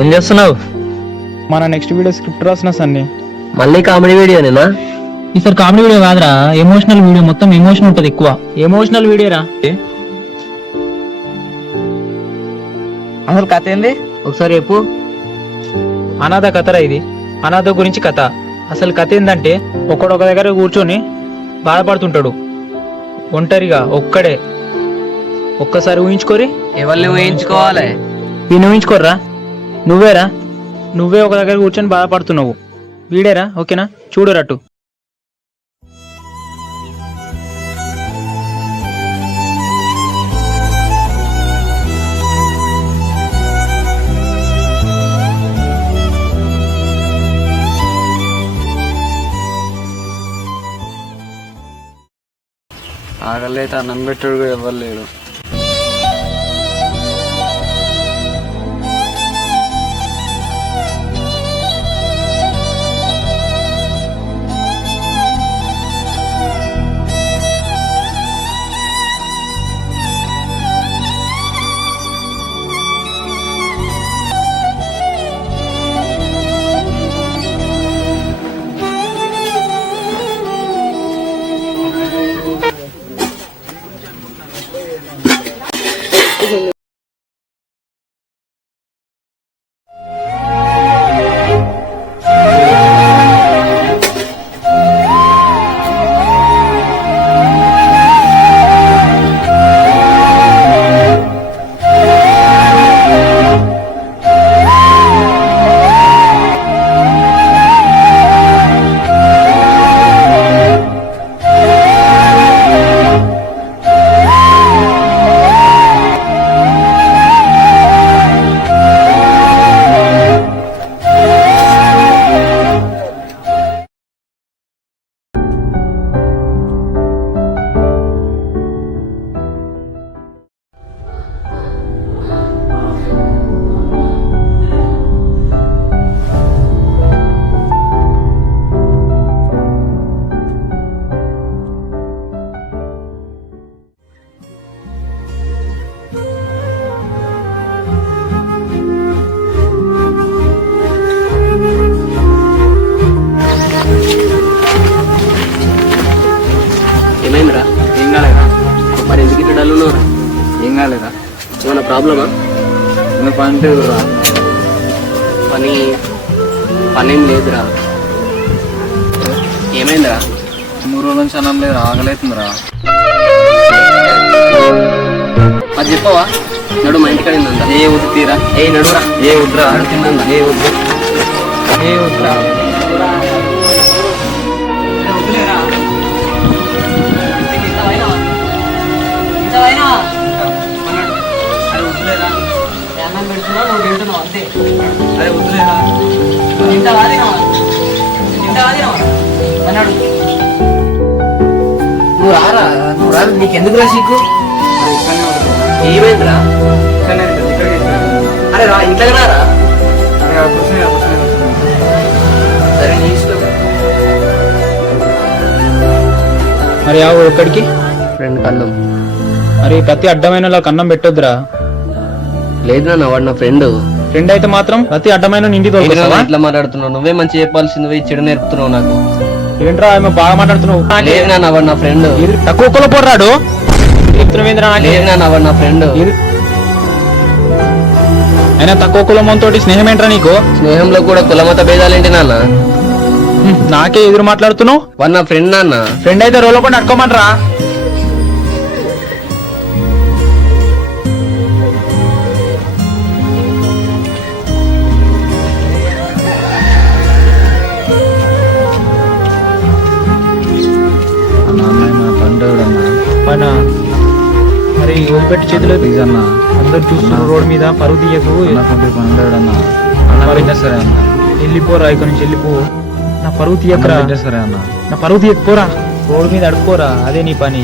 ఏం చేస్తున్నావు? మన నెక్స్ట్ వీడియో స్క్రిప్ట్ రాసిన సన్ని. మళ్ళీ కామెడీ వీడియోనేనా? ఈసారి కామెడీ వీడియో కాదురా, ఎమోషనల్ వీడియో. మొత్తం ఎమోషన్ ఉంటది ఎక్కువ. ఎమోషనల్ వీడియోరా. అసలు కథ ఏంది ఒకసారి చెప్పు. అనాథ కథరా ఇది. అనాథ గురించి కథ. అసలు కథ ఏంటంటే ఒక్కడొక దగ్గర కూర్చొని బాధపడుతుంటాడు ఒంటరిగా ఒక్కడే. ఒక్కసారి ఊహించుకోరి. ఎవరిని ఊహించుకోవాలి? వీని ఊహించుకోర్రా. నువ్వేరా, నువ్వే ఒక దగ్గర కూర్చొని బాధపడుతున్నావు. వీడేరా. ఓకేనా? చూడురట్టు. ఆగలేట అన్నం పెట్టుడు కూడా ఎవరు లేడు. ఏమైందిరా? ఏం కాలేదా? మరి ఎందుకు ఇట్లా డల్లున్నావురా? ఏం కాలేదా? ఏమన్నా ప్రాబ్లమా? నువ్వు పని రా. పని పనేం లేదురా. ఏమైందిరా? 3 రోజుల నుంచి అన్నం లేదు, ఆగలేతుందిరా. అది చెప్పవా? నడు, మా ఇంటికాడ ఉందా? ఏ వద్దు తీరా. ఏ నడురా. ఏ వద్దురా. తిందా? ఏ వద్దు. ఏ వద్దురా. అరే వద్దులేరా. నువ్వు రారా, నువ్వు రా. నీకెందుకు రా సిగ్గు? ఏమైందిరా? అరే రా, ఇంట్లోకి రారా. సరే నీ ఇష్టం. మరి ఆవు ఎక్కడికి? ఫ్రెండ్ కన్నం. మరి ప్రతి అడ్డమైన వాళ్ళకి అన్నం పెట్టొద్దురా. లేదు నాన్న, వాడు నా ఫ్రెండ్. ఫ్రెండ్ అయితే మాత్రం ప్రతి అడ్డమైన ఇంటికి తోలుకొస్తావా? ఇట్లా మాట్లాడుతున్నావు. నువ్వే మంచి చెప్పాల్సింది, నువ్వే చెడు నేర్పుతున్నావు నాకు. ఏంట్రా ఆమె బాగా మాట్లాడుతున్నావు? లేదు నాన్న, వాడు నా ఫ్రెండ్. తక్కువ కుల పోర్రాడు. లేదు నాన్న, వాడు నా ఫ్రెండ్. అయినా తక్కువ కులం తోటి స్నేహం ఏంట్రా నీకు? స్నేహంలో కూడా కులమత భేదాలేంటి నాన్న? నాకే ఎదురు మాట్లాడుతున్నావు. వాడు నా ఫ్రెండ్ నాన్న. ఫ్రెండ్ అయితే రోలకుండా అట్టుకోమంటరా? మరి వదిలిపెట్టి చేతిలో అన్న. అందరు చూస్తున్నారు రోడ్ మీద. పరువు తీయకు. సరే అన్న, వెళ్ళిపోరా. ఇక్కడ నుంచి వెళ్ళిపో. నా పరువు తీయకరా. సరే అన్న, నా పరువు తీయకపోరా. రోడ్ మీద అడుక్కోరా, అదే నీ పని.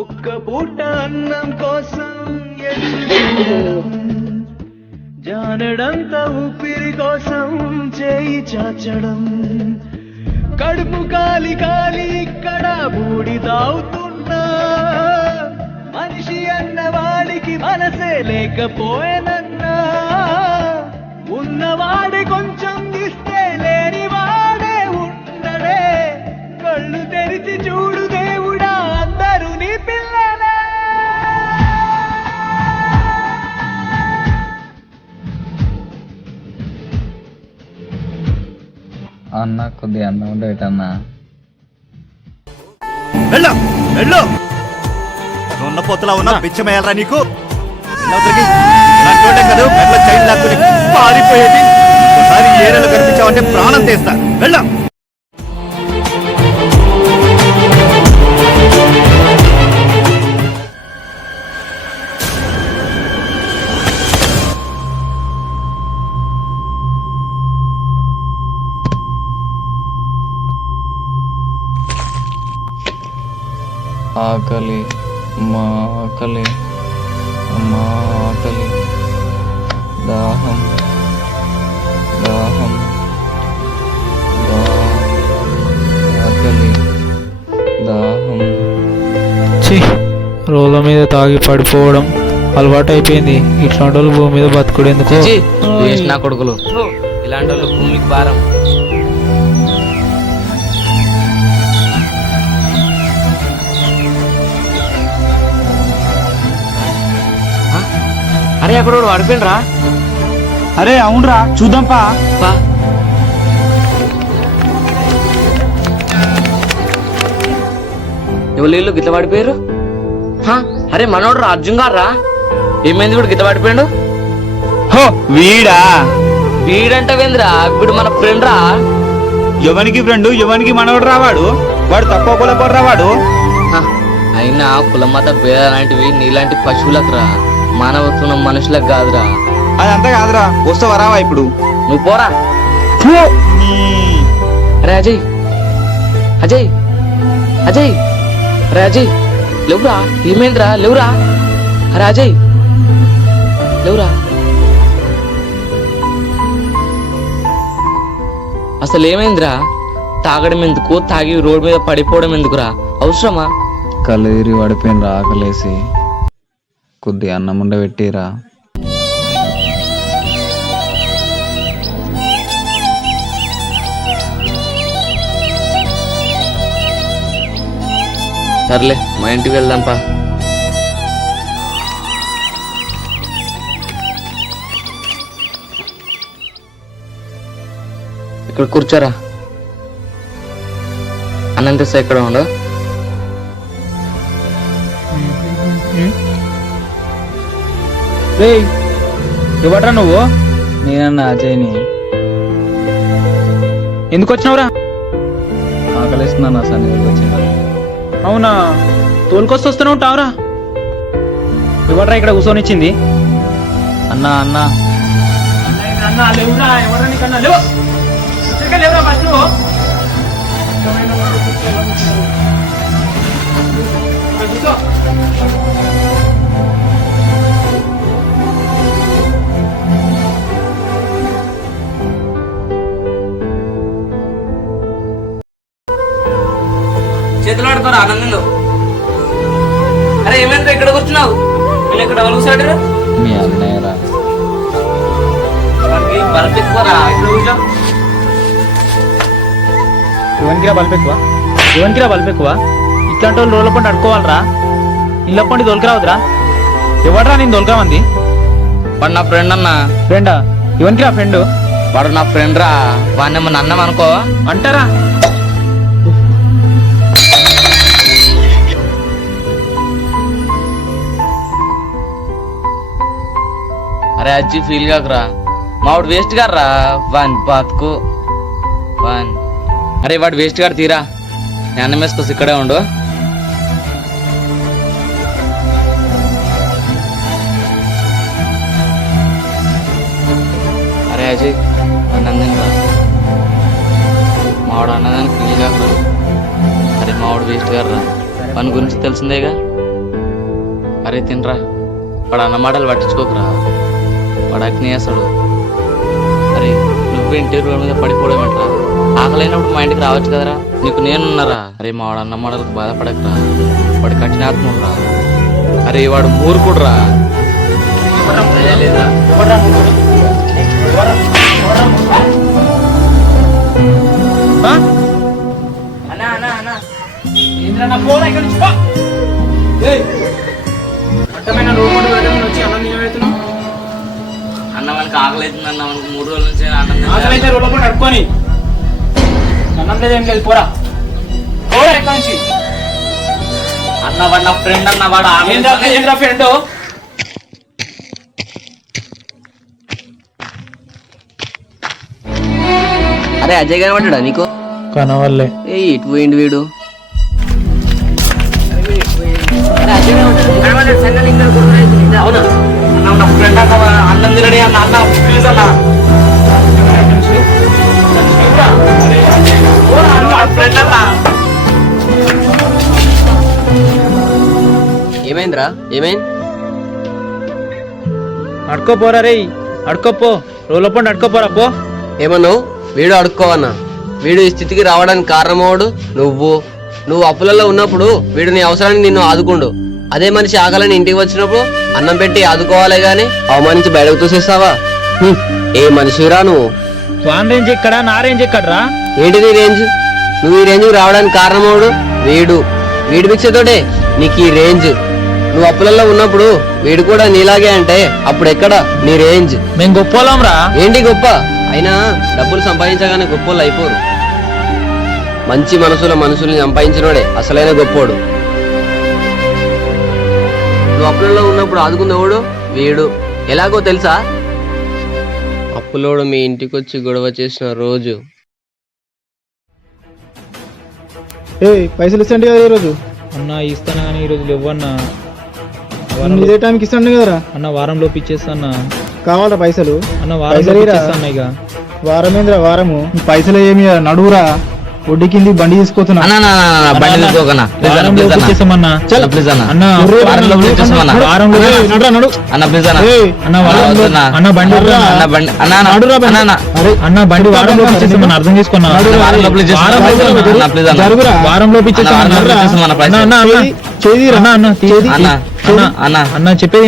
ఒక్క పూట అన్నం కోసం జానడంత ఊపిరి కోసం చేయి చాచడం కడుపు కాలి కాలి ఇక్కడ బూడిదావుతున్నా మనిషి అన్నవాడికి మనసే లేకపోయేనన్నా ఉన్నవాడి కొంచెం ఇస్తే లేని వాడే ఉండడే కళ్ళు తెరిచి చూడు దేవుడా అందరూ నీ పిల్లలే అన్న కొద్దిగా అన్నం ఉండేటన్నా వెళ్ళు వెళ్ళు ఉన్న పొత్తులా ఉన్నా బిచ్చమేయాలరా నీకు కదా మెల్ల చైన్ లాక్కుని పారిపోయేది ఒకసారి ఏరియాలో కనిపించావంటే ప్రాణం తీస్తా వెళ్ళా ఆకలి మా ఆకలి అమ్మా ఆకలి దాహం దాహం ఆకలి దాహం. రోడ్ల మీద తాగి పడిపోవడం అలవాటు అయిపోయింది. ఇట్లాంటి వాళ్ళు భూమి మీద బతుకుడు ఎందుకు? వేసిన కొడుకులు ఇలాంటి వాళ్ళు భూమికి భారం. అరే అక్కడ పడిపోయినరా? అరే అవునరా, చూద్దాంపా. ఎవరు గిట్ల పడిపోయారు? అరే మనోడు రా, అర్జున్ గారు రా. ఏమైంది కూడా గిట్ల పడిపోయాడు? హో వీడా? వీడంటే వేంద్రా, వీడు మన ఫ్రెండ్ రా. ఎవరికి ఫ్రెండ్, ఎవరికి మనోడు రావాడు. వాడు తక్కువ కులపోడు రావాడు. అయినా కులమత భేదాలాంటివి నీలాంటి పశువులకు రా, మానవత్వం మనుషులకు కాదురా. అదంతా కాదురా, వస్తావా రావా ఇప్పుడు? నువ్వు పోరా. అరే అజయ్ అజయ్ అజయ్ అరే అజయ్ లేవురా. ఏమైందిరా? లేవురా. అరే అజయ్ లేవురా. అసలు ఏమైందిరా? తాగడం ఎందుకు? తాగి రోడ్డు మీద పడిపోవడం ఎందుకురా? అవసరమా? కళ్ళు తిరిగి పడిపోయిన ఆకలేసి కొద్దిగా అన్నం ఉండబెట్టిరా. సర్లే మా ఇంటికి వెళ్దాంపా. ఇక్కడ కూర్చోరా. అన్నం తెస్తా, ఇక్కడ ఉండు. ఎవట్రా నువ్వు? నేనన్నా అజయ్ని. ఎందుకు వచ్చినావురా? ఆకలిస్తున్నా సన్నిధికి వచ్చిన. అవునా, తోలుకొస్తూనే ఉంటావురా. ఎవట్రా ఇక్కడ కూర్చొనిచ్చింది? అన్నా అన్నా లేవురా. ఎవరా నీకన్నా? లేవు లేవురా ఫస్ట్ నువ్వు. చేతులు ఆడుతారా ఆనందంలో? అరే ఏమైంది ఇక్కడ కూర్చున్నావు? నేను ఇక్కడ కూర్చోడు. మీ అన్నయ్యరా. బలపెక్కువరా, ఇక్కడ కూర్చో. ఎవరికిరా బలిపెక్కువ? ఎవరికిరా బలిపెక్కువ? ఇట్లాంటి వాళ్ళు రోడ్ల పంట అడుకోవాలరా. ఇళ్ళ పండి దొలకరావద్దురా. ఎవడరా నేను దొలకరామంది? వాడు నా ఫ్రెండ్ అన్నా. ఫ్రెండా? ఎవరికిరా ఫ్రెండ్? వాడు నా ఫ్రెండ్ రా. వాడిని మన అన్నం అనుకో అంటారా? అరే అజ్జి ఫీల్ కాకురా, మావాడు వేస్ట్ గారు. వాన్ బతుకు వాన్. అరే వాడు వేస్ట్ గారు తీరా. నేను అన్నం వేసుకోసి ఇక్కడే ఉండు. అరే అజయ్ అన్నం రా. మావాడు అన్నదానికి ఫీల్ కాకురా. అరే మావాడు వేస్ట్ గారు రా, వాని గురించి తెలిసిందేగా. అరే తినరా. వాడు అన్న మాటలు పట్టించుకోకురా, వాడు అగ్ని వేస్తాడు. అరే నువ్వేంటి రోడ్డు మీద పడిపోవడం ఏంట్రా? ఆకలైనప్పుడు మా ఇంటికి రావచ్చు కదరా, నీకు నేనున్నారా. అరే మా వాడు అన్న మాటలకు బాధపడకరా, వాడు కఠినాత్ముడు రా. అరే వాడు మూర్ఖుడు రా. అన్న మనకి ఆకలి అవుతుంది అన్న, మనకి 3 రోజుల నుంచి అన్నం రోడ్ల అడుక్కొని అన్నం లేదేం లేదు, పోరా పోరా ఎక్కడి నుంచి. అన్న వాడు నా ఫ్రెండ్ అన్న, వాడు ఏంద్రా ఫ్రెండ్? అరే అజయ్ కనబడ్డా నీకు? కనవల్లే. ఏ ఇటు పోయిండు వీడు. అవునా అన్న, నా ఫ్రెండ్ అన్న, అన్నం తినడి అన్న. అన్న ప్లీజ్ అన్న, ఫ్రెండ్ అన్న. ఏమైందిరా? ఏమైంది? అడుకోపోరా రే, అడుకోపో, రోడ్ల పండు అడుకోపోరా పో. ఏమన్నావు? వీడు అడుక్కోవన్నా? వీడు ఈ స్థితికి రావడానికి కారణమోడు నువ్వు అప్పులలో ఉన్నప్పుడు వీడు నీ అవసరానికి నిన్ను ఆదుకుండు. అదే మనిషి ఆకలని ఇంటికి వచ్చినప్పుడు అన్నం పెట్టి ఆదుకోవాలే గాని అవమానించి బయటకు తోసేస్తావా? ఏ మనిషిరా నువ్వు? వాన్ రేంజ్ ఎక్కడ, నా రేంజ్ ఎక్కడరా? ఏంటి నీ రేంజ్? నువ్వు ఈ రేంజ్కి రావడానికి కారణమోడు వీడి భిక్షతోటే నీకు ఈ రేంజ్. నువ్వు అప్పులలో ఉన్నప్పుడు వీడు కూడా నీలాగే అంటే అప్పుడు ఎక్కడ నీ రేంజ్? మేము గొప్పలం రా. ఏంటి గొప్ప? అయినా డబ్బులు సంపాదించగానే గొప్పోళ్ళు అయిపోరు. మంచి మనుషుల్ని సంపాదించినోడే అసలైన గొప్పోడు. నువ్వు అప్పులలో ఉన్నప్పుడు ఆదుకున్నవాడు వీడు. ఎలాగో తెలుసా? అప్పులోడు మీ ఇంటికి వచ్చి గొడవ చేసిన రోజు. పైసలు ఇస్తాండి కదా ఈరోజు. అన్న ఇస్తాను కానీ ఈరోజు ఇవ్వన్నా. ఇదే టైంకి ఇస్తాండి కదరా. అన్న వారంలోపు ఇచ్చేస్తాన్నా. కావాలా పైసలు? అన్న వారంలో ఇచ్చేస్తాను. ఇక వారమేంద్రా వారము? పైసలు ఏమి నడువురా, ఒడ్డు కింది బండి తీసుకొస్తున్నా. బండి తీసుకోకన్నా ప్లీజ్ అన్న, ప్లీజ్ అన్న, ఇచ్చేస్తామన్నా. ప్లీజ్ అన్న, అన్న వారంలో ఇచ్చేస్తామన్నా. అన్న ప్లీజ్ అన్న, అన్న బండి అన్న బండి అన్న అన్న బండి వారంలో ఇచ్చేస్తామన్నా. అర్థం చేసుకున్నా. వారంలో ప్లీజ్ అన్న, ప్లీజ్ అన్న, వారంలో ఇచ్చేస్తామన్నా. అన్న చెప్పేది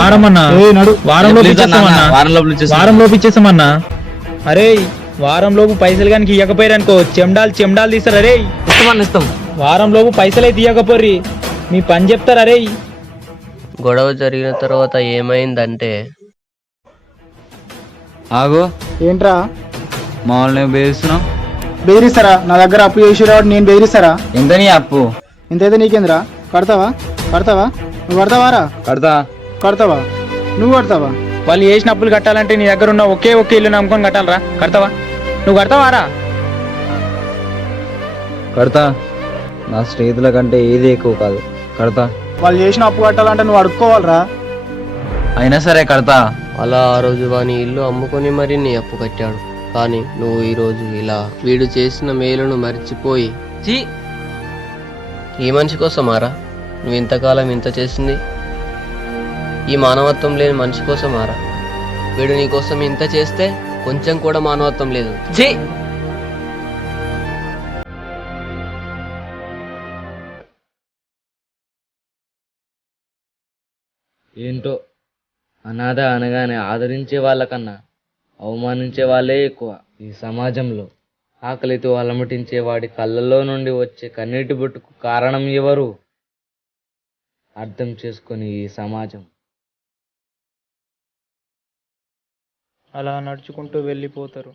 వారం అన్న, వారంలో ఇచ్చేస్తామన్నా. వారంలో ఇచ్చేస్తామన్నా. అరే వారంలోపు పైసలు కానీ ఇవ్వకపోయారనుకో చెమ్డాలు తీస్తారు. అరే ఇస్తాం. వారంలోపు పైసలే తీయకపోర్రి, మీ పని చెప్తారు. అరే గొడవ జరిగిన తర్వాత ఏమైందంటే, ఆగు, ఏంట్రా మా వాళ్ళని బేస్తున్నావు. బెదిరిస్తారా? నా దగ్గర అప్పు చేసి రావడం నేను బెదిరిస్తారా? ఎంత నీ అప్పు? ఇంతైతే నీకేంద్రా? కడతావా? నువ్వు కడతావారా? కడతావా? నువ్వు కడతావా? వాళ్ళు చేసిన అప్పులు కట్టాలంటే నీ దగ్గర ఉన్న ఒకే ఇల్లు నమ్ముకొని కట్టాలరా. కడతావా? నువ్వు కడతావారా? కడతా. నా స్నేహితుల కంటే ఏది ఎక్కువ కాదు, కడతా. వాళ్ళు చేసిన అప్పు కట్టాలంటే నువ్వు అడుక్కోవాలరా. అయినా సరే కడతా. అలా ఆ రోజు వాని ఇల్లు అమ్ముకొని మరి నీ అప్పు కట్టాడు. కానీ నువ్వు ఈరోజు ఇలా వీడు చేసిన మేలును మర్చిపోయి ఈ మనిషి కోసమారా నువ్వు ఇంతకాలం ఇంత చేసింది? ఈ మానవత్వం లేని మనిషి కోసమారా వీడు నీ కోసం ఇంత చేస్తే కొంచెం కూడా మానవత్వం లేదు. ఏంటో అనాథ అనగానే ఆదరించే వాళ్ళకన్నా అవమానించే వాళ్ళే ఎక్కువ ఈ సమాజంలో. ఆకలితో అలమటించే వాడి కళ్ళల్లో నుండి వచ్చే కన్నీటి బొట్టుకు కారణం ఎవరు? అర్థం చేసుకొని ఈ సమాజం. అలా నడుచుకుంటూ వెళ్ళిపోతారు.